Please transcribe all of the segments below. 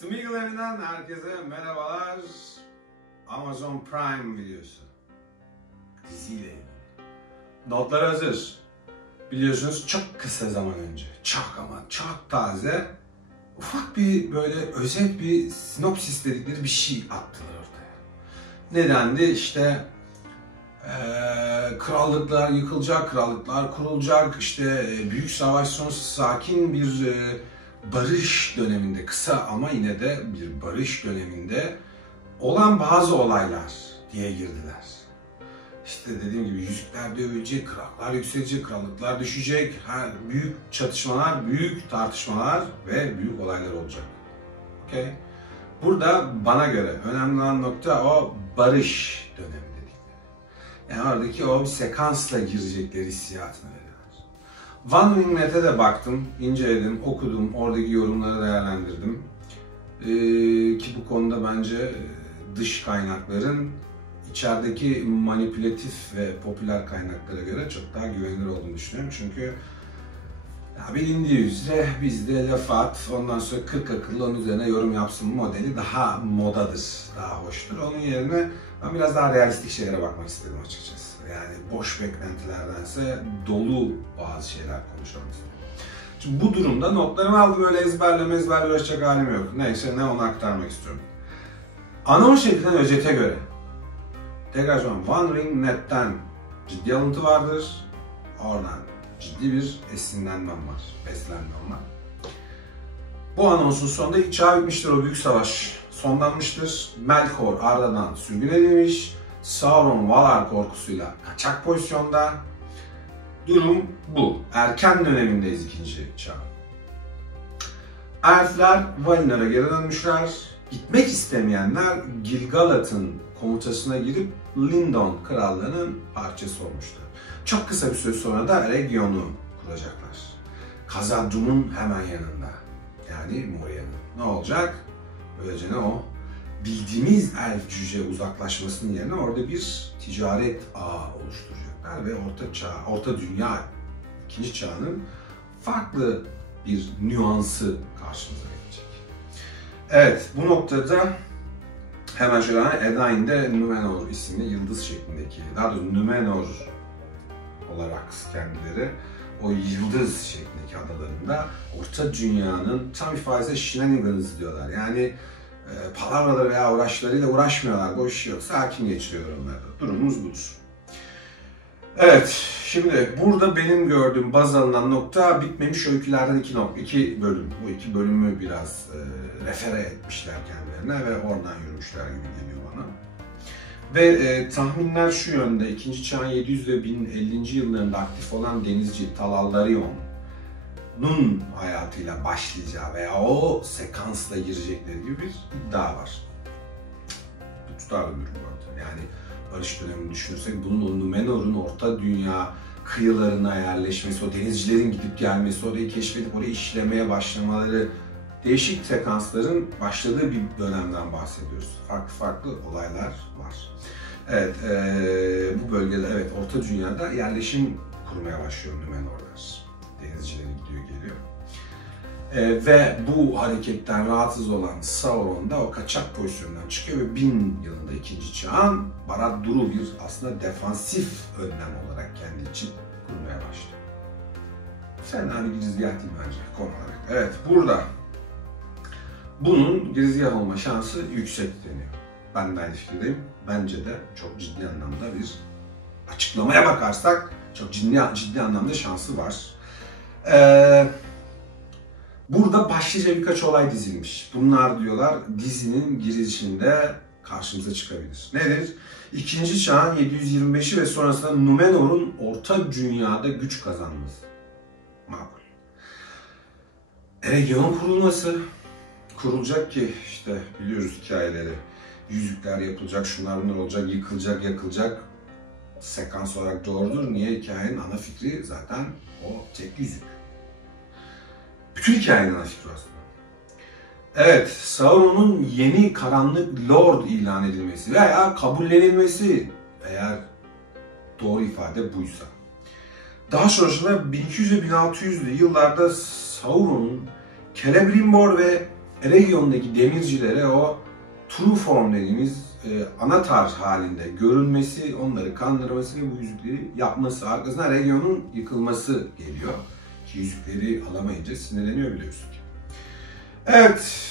Smeagol evinden herkese merhabalar. Amazon Prime videosu. Diziyle ilgili. Notlar hazır. Biliyorsunuz çok kısa zaman önce, çok taze, ufak bir böyle özet bir sinopsis dedikleri bir şey attılar ortaya. Nedendi? İşte krallıklar yıkılacak, krallıklar kurulacak, işte büyük savaş sonrası sakin bir barış döneminde, kısa ama yine de bir barış döneminde olan bazı olaylar diye girdiler. İşte dediğim gibi yüzükler dövülecek, krallar yükselecek, krallıklar düşecek, büyük çatışmalar, büyük tartışmalar ve büyük olaylar olacak. Okay? Burada bana göre önemli olan nokta o barış dönemi dedikleri. Yani oradaki o sekansla girecekleri hissiyatını veriyorlar. One Ring Net'e de baktım, inceledim, okudum, oradaki yorumları değerlendirdim. Ki bu konuda bence dış kaynakların içerideki manipülatif ve popüler kaynaklara göre çok daha güvenilir olduğunu düşünüyorum. Çünkü ya bilindiği üzere bizde laf at, ondan sonra 40 akıllı onun üzerine yorum yapsın modeli daha modadır, daha hoştur. Onun yerine ben biraz daha realistik şeylere bakmak istedim açıkçası. Yani boş beklentilerdense dolu bazı şeyler konuşalım istedim. Şimdi bu durumda notlarımı aldım, öyle ezberle uğraşacak halim yok. Neyse ne onu aktarmak istiyorum. Anons edilen özete göre, tekrar söylüyorum, One Ring Net'ten ciddi alıntı vardır, oradan ciddi bir esinlenmem var, beslenmem var. Bu anonsun sonunda ilk çağ bitmiştir, o büyük savaş sonlanmıştır. Melkor Arda'dan sürgün edilmiş, Sauron Valar korkusuyla kaçak pozisyonda. Durum bu. Erken dönemindeyiz ikinci çağ. Elfler Valinor'a geri dönmüşler. Gitmek istemeyenler Gil-galad'ın komutasına girip Lindon krallığının parçası olmuştu. Çok kısa bir süre sonra da Region'u kuracaklar. Khazad-dûm'un hemen yanında. Yani Moria'nın. Ne olacak? Böylece o bildiğimiz elf cüce uzaklaşmasının yerine orada bir ticaret ağı oluşturacaklar ve Orta Dünya ikinci çağının farklı bir nüansı karşımıza gelecek. Evet, bu noktada hemen şöyle Edain'de Númenor isimli yıldız şeklindeki, daha doğrusu Númenor olarak kendileri o yıldız şeklindeki adalarında Orta Dünya'nın tam ifadesi shenanigans diyorlar. Yani palavraları veya uğraşlarıyla uğraşmıyorlar, boş iş yok, sakin geçiriyorlar onları. Durumumuz budur. Evet, şimdi burada benim gördüğüm baz alınan nokta bitmemiş öykülerden iki bölüm. Bu iki bölümü biraz refere etmişler kendilerine ve oradan yürümüşler gibi geliyor bana. Ve tahminler şu yönde, 2. çağın 700 ve 1050. yıllarında aktif olan denizci Talaldarion'un hayatıyla başlayacağı veya o sekansla girecekleri gibi bir iddia var. Bu tutarlı bir durum vardı. Yani barış dönemini düşünürsek bunun o Númenor'un Orta Dünya kıyılarına yerleşmesi, o denizcilerin gidip gelmesi, orayı keşfedip orayı işlemeye başlamaları, değişik sekansların başladığı bir dönemden bahsediyoruz. Farklı olaylar var. Evet, bu bölgede evet Orta Dünya'da yerleşim kurmaya başlıyor Númenorlar. Denizcileri gidiyor geliyor. Ve bu hareketten rahatsız olan Sauron da o kaçak pozisyondan çıkıyor ve 1000 yılında 2. çağın Barad-dûr'u bir aslında defansif önlem olarak kendi için kurmaya başlıyor. Fena bir girizgah değil bence konu olarak. Evet, burada bunun girizgah olma şansı yüksek deniyor. Ben de aynı fikirdeyim. Bence de çok ciddi anlamda bir açıklamaya bakarsak çok ciddi anlamda şansı var. Burada başlıca birkaç olay dizilmiş. Bunlar diyorlar dizinin girişinde karşımıza çıkabilir. Nedir? 2. çağın 725'i ve sonrasında Númenor'un Orta Dünya'da güç kazanması. Makul. Region'un kurulması. Kurulacak ki işte biliyoruz hikayeleri. Yüzükler yapılacak, şunlar bunlar olacak, yıkılacak, yakılacak. Sekans olarak doğrudur. Niye? Hikayenin ana fikri zaten o tek yüzük. Bütün hikayenin ana fikri aslında. Evet, Sauron'un yeni karanlık lord ilan edilmesi veya kabullenilmesi, eğer doğru ifade buysa. Daha sonrasında 1200 ve 1600'lü yıllarda Sauron'un Celebrimbor ve Eregion'daki demircilere o true form dediğimiz ana tarz halinde görünmesi, onları kandırması ve bu yüzükleri yapması, arkasından Eregion'un yıkılması geliyor. Ki yüzükleri alamayınca sinirleniyor biliyorsun ki. Evet.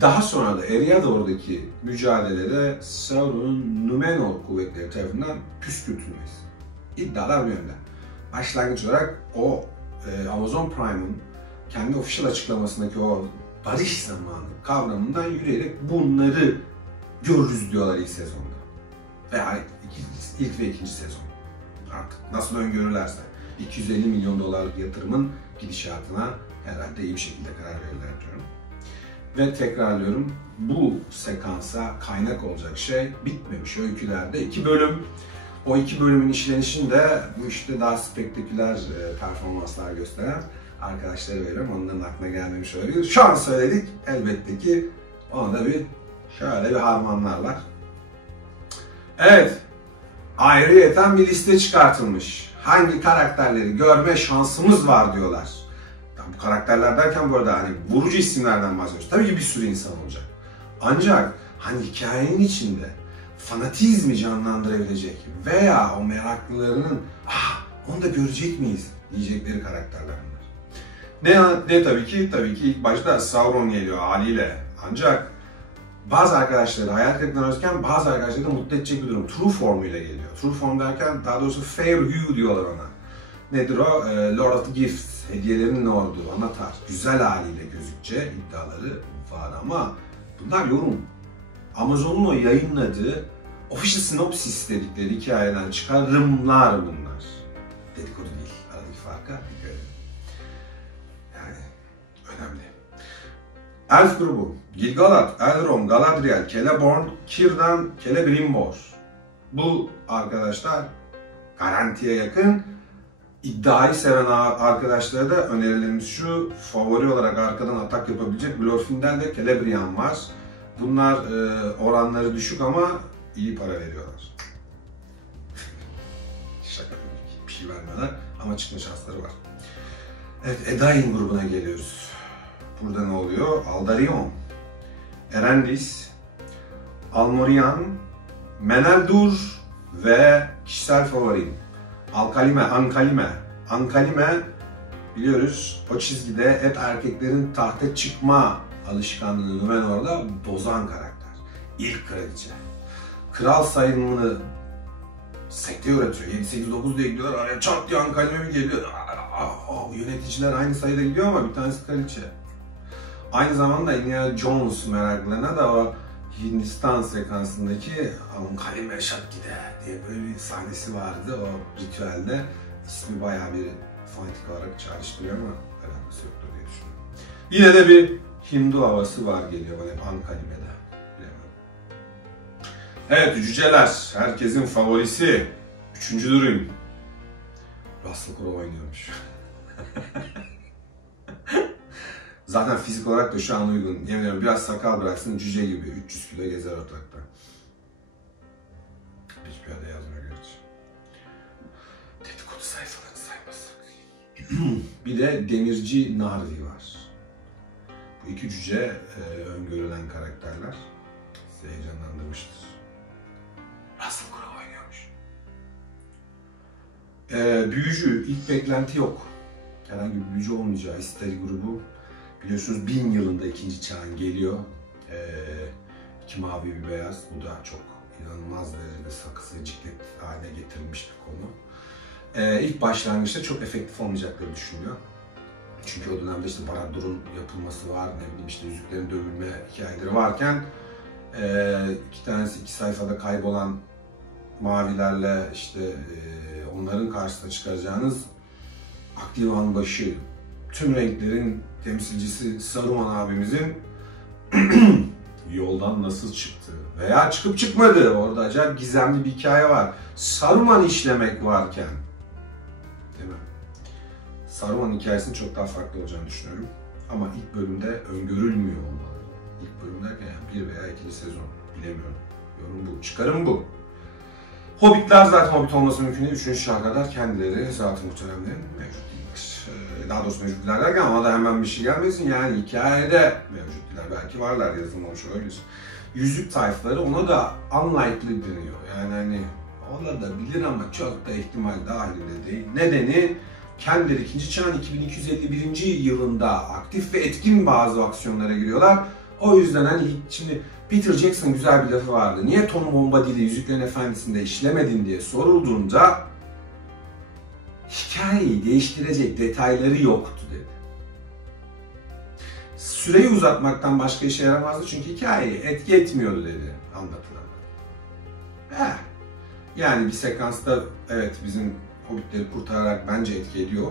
Daha sonra da Eriador'daki mücadelede Sauron'un Numenor kuvvetleri tarafından püskürtülmesi. İddialar bu yönde. Başlangıç olarak o Amazon Prime'ın kendi official açıklamasındaki o barış zamanı kavramından yürüyerek bunları görürüz diyorlar ilk sezonda. Veya ilk ve ikinci sezon. Artık nasıl öngörürlerse. 250 milyon dolarlık yatırımın gidişatına herhalde iyi bir şekilde karar verirler diyorum. Ve tekrarlıyorum, bu sekansa kaynak olacak şey bitmemiş öykülerde 2 bölüm. O 2 bölümün işlenişinde bu işte daha spektaküler performanslar gösteren arkadaşlara veriyorum. Onların aklına gelmemiş olabilir. Şu an söyledik, elbette ki onu da şöyle bir harmanlarlar. Evet, ayrıyeten bir liste çıkartılmış. Hangi karakterleri görme şansımız var diyorlar. Ya bu karakterler derken bu arada hani vurucu isimlerden bahsediyoruz. Tabii ki bir sürü insan olacak. Ancak hani hikayenin içinde fanatizmi canlandırabilecek veya o meraklılarının onu da görecek miyiz diyecekleri karakterler bunlar. Ne tabii ki ilk başta Sauron geliyor haliyle. Ancak bazı arkadaşları hayal kırıklığına uğratırken bazı arkadaşları da mutlu edecek bir durum. True formuyla geliyor. True form derken daha doğrusu fair hue diyorlar ona. Nedir o? Lord of the Gifts, hediyelerin lordu, anahtar. Güzel haliyle gözükçe iddiaları var ama bunlar yorum. Amazon'un o yayınladığı official synopsis dedikleri hikayeden çıkarımlar bunlar. Dedikodu değil. Aradaki farka dikkat edin. Yani önemli. Elf grubu. Gil-galad, Elrond, Galadriel, Celeborn, Círdan, Celebrimbor. Bu arkadaşlar garantiye yakın. İddiayı seven arkadaşlara da önerilerimiz şu. Favori olarak arkadan atak yapabilecek Glorfindel ve Celebrian var. Bunlar oranları düşük ama iyi para veriyorlar. Şaka bir şey vermiyorlar ama çıkma şansları var. Evet, Edain grubuna geliyoruz. Burada ne oluyor? Aldarion, Erendis, Almorian, Meneldur ve kişisel favorim Ankalime biliyoruz o çizgide hep erkeklerin tahta çıkma alışkanlığını Numenor'da bozan karakter. İlk kraliçe. Kral sayımını sekte üretiyor. 7-8-9 diye gidiyorlar. Araya çat diye Ankalime mi geliyor? Yöneticiler aynı sayıda gidiyor ama bir tanesi kraliçe. Aynı zamanda Indiana Jones meraklarına da o Hindistan sekansındaki Ankalime Şatkide diye böyle bir sahnesi vardı o ritüelde. İsmi bayağı bir fonetik olarak çağrıştırıyor ama alakası yoktur diye düşünüyorum. Yine de bir Hindu havası var geliyor bana hep Ankalime'de. Evet, cüceler. Herkesin favorisi. 3. duruyum. Russell Crowe oynuyormuş. Zaten fizik olarak da şu an uygun. Yemin ediyorum biraz sakal bıraksın cüce gibi. 300 kilo gezer ortalıkta. Hiçbir yerde yazmıyor gerçi. Dedikodu sayfalarını saymazsak. Bir de Demirci Narvi var. Bu iki cüce öngörülen karakterler. Sizi heyecanlandırmıştır. Russell Crowe oynuyormuş. Büyücü, ilk beklenti yok. Herhangi bir büyücü olmayacağı Istari grubu. Biliyorsunuz 1000 yılında ikinci çağın geliyor. 2 mavi bir beyaz. Bu da çok inanılmaz derecede sakızı ciklet haline getirilmiş bir konu. İlk başlangıçta çok efektif olmayacakları düşünülüyor. Çünkü o dönemde işte Barad-dûr'un yapılması var, ne bileyim işte yüzüklerin dövülme hikayeleri varken iki tanesi 2 sayfada kaybolan mavilerle işte onların karşısına çıkaracağınız Akdivan başı, tüm renklerin temsilcisi Saruman abimizin yoldan nasıl çıktı veya çıkıp çıkmadı, orada acayip gizemli bir hikaye var. Saruman işlemek varken, değil mi? Saruman hikayesinin çok daha farklı olacağını düşünüyorum. Ama ilk bölümde öngörülmüyor olmalı. İlk bölüm derken yani 1 veya 2. sezon, bilemiyorum. Yorum bu, çıkarım bu. Hobbitler zaten Hobbit olması mümkün değil. 3. şaha kadar kendileri zaten muhteremlerin mevcut değildir. Daha doğrusu mevcutlar derken ona da hemen bir şey gelmesin. Yani hikayede mevcutlar. Belki varlar, yazılmamış olabilir. Yüzük tayfları, ona da unlikely deniyor. Yani hani olabilir ama çok da ihtimal dahilinde değil. Nedeni kendileri 2. çağın 2251. yılında aktif ve etkin bazı aksiyonlara giriyorlar. O yüzden hani şimdi Peter Jackson güzel bir lafı vardı. Niye Tom Bombadil'i Yüzüklerin Efendisi'nde işlemedin diye sorulduğunda hikayeyi değiştirecek detayları yoktu dedi. Süreyi uzatmaktan başka işe yaramazdı çünkü hikayeyi etki etmiyordu dedi anlatılan. Yani bir sekansta evet bizim Hobbitleri kurtararak bence etki ediyor.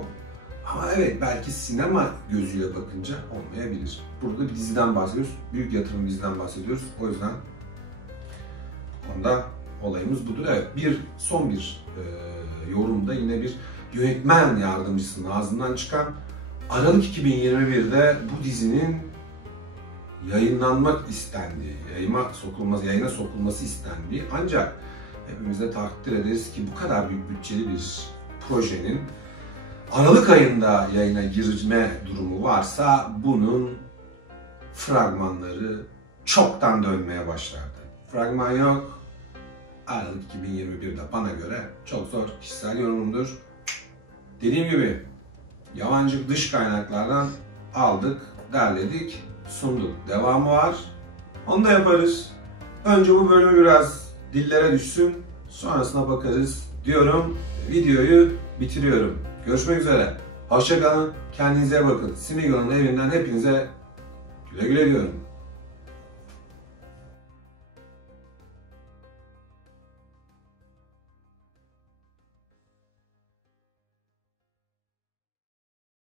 Ama evet belki sinema gözüyle bakınca olmayabilir. Burada bir diziden bahsediyoruz. Büyük yatırım bir diziden bahsediyoruz. O yüzden bu konuda olayımız budur. Evet, son bir yorumda yine bir yönetmen yardımcısının ağzından çıkan Aralık 2021'de bu dizinin yayınlanmak istendiği, yayına sokulması istendiği, ancak hepimiz de takdir ederiz ki bu kadar büyük bütçeli bir projenin Aralık ayında yayına girme durumu varsa bunun fragmanları çoktan dönmeye başlardı. Fragman yok. Aralık 2021'de bana göre çok zor, kişisel yorumumdur. Dediğim gibi yabancı dış kaynaklardan aldık, derledik, sunduk. Devamı var. Onu da yaparız. Önce bu bölümü biraz dillere düşsün. Sonrasına bakarız diyorum. Videoyu bitiriyorum. Görüşmek üzere. Hoşça kalın. Kendinize bakın. Smeagol'un evinden hepinize güle güle diyorum.